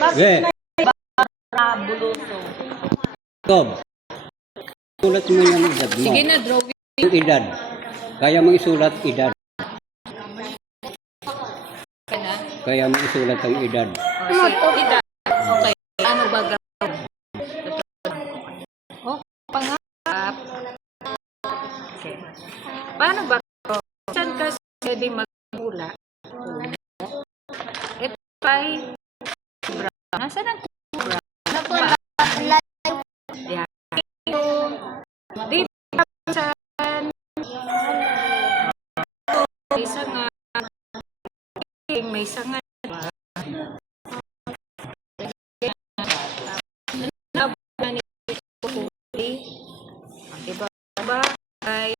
Bakit Para buluso. Tob, sulat mo yung edad mo. Sige na, drawing. Yung edad. Kaya mo isulat edad. Ka na. Kaya mo isulat ang edad. Edad. Okay. Ano ba gawin? Oh, pangarap. Okay. Paano ba ito? Saan kasi pwede magmula? Ito ay brown. Nasaan ang brown? Yan. Dito sa may sanga. May sanga. Diba ba ay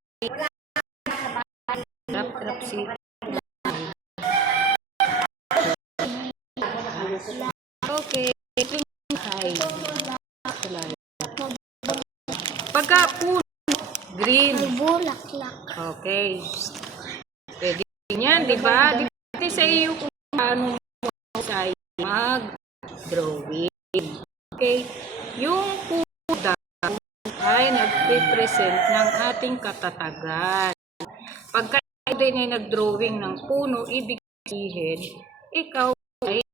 rap si okay ay pagka puno green Bulaklak. okay pwede yan diba dito sa iyo kung paano mo sa mag drawing okay yung puno ay nag-represent ng ating katatagan. Pagka din ay nag-drawing ng puno, ibig sabihin, ikaw ay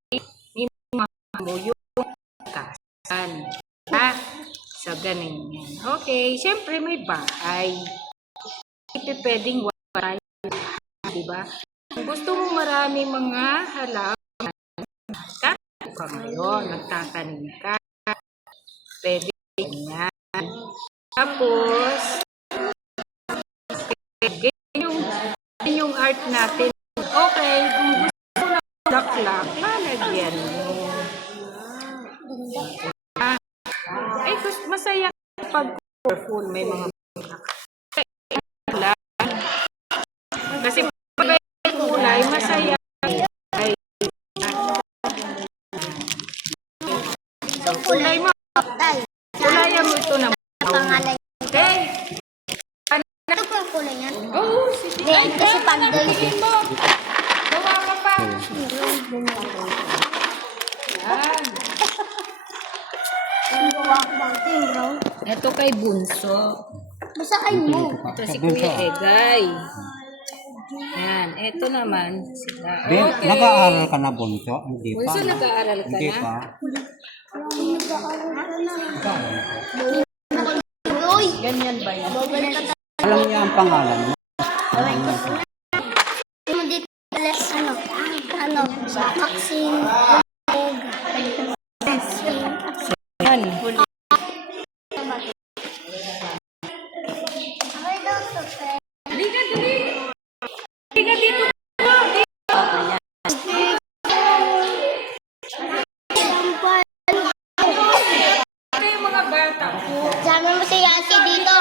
minimum mo yung kasan. Ha? Sa ganun yan. Okay, syempre may bahay. Hindi pwedeng wala diba? Gusto mo marami mga halaman, kakaroon ka ngayon, nagtatanim ka. Pwede yan. Tapos, yung art natin. Okay, kung gusto mo ng daklak, lalagyan mo. Ay, masaya pag colorful, may mga daklak. Kasi pag may kulay, masaya. Ay, so, kulay mo. Kulayan mo ito na Pangalan. okay. Ito po yung kulay yan. Oh, sige. Kasi panday. Gawa ka pa. Yan. Ang gawa ko bang tingraw? Ito kay Bunso. Basahin mo. Ito si Kuya Egay. Yan. Ito naman. Sila. Okay. Nag-aaral ka na, Bunso? Hindi pa. Bunso, nag-aaral ka Hindi na? pa. Uy! Ganyan ba yan? Alam niya ang pangalan mo? Mo dito ano, Maxine. Yan. Halika, dali. Halika dito. Ito yung mga bata ko. Sama mo si Yancy dito.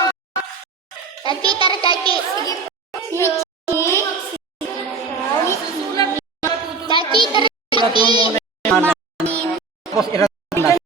Chachi, tara Chachi. Chachi, tara Chachi. Tapos iratong na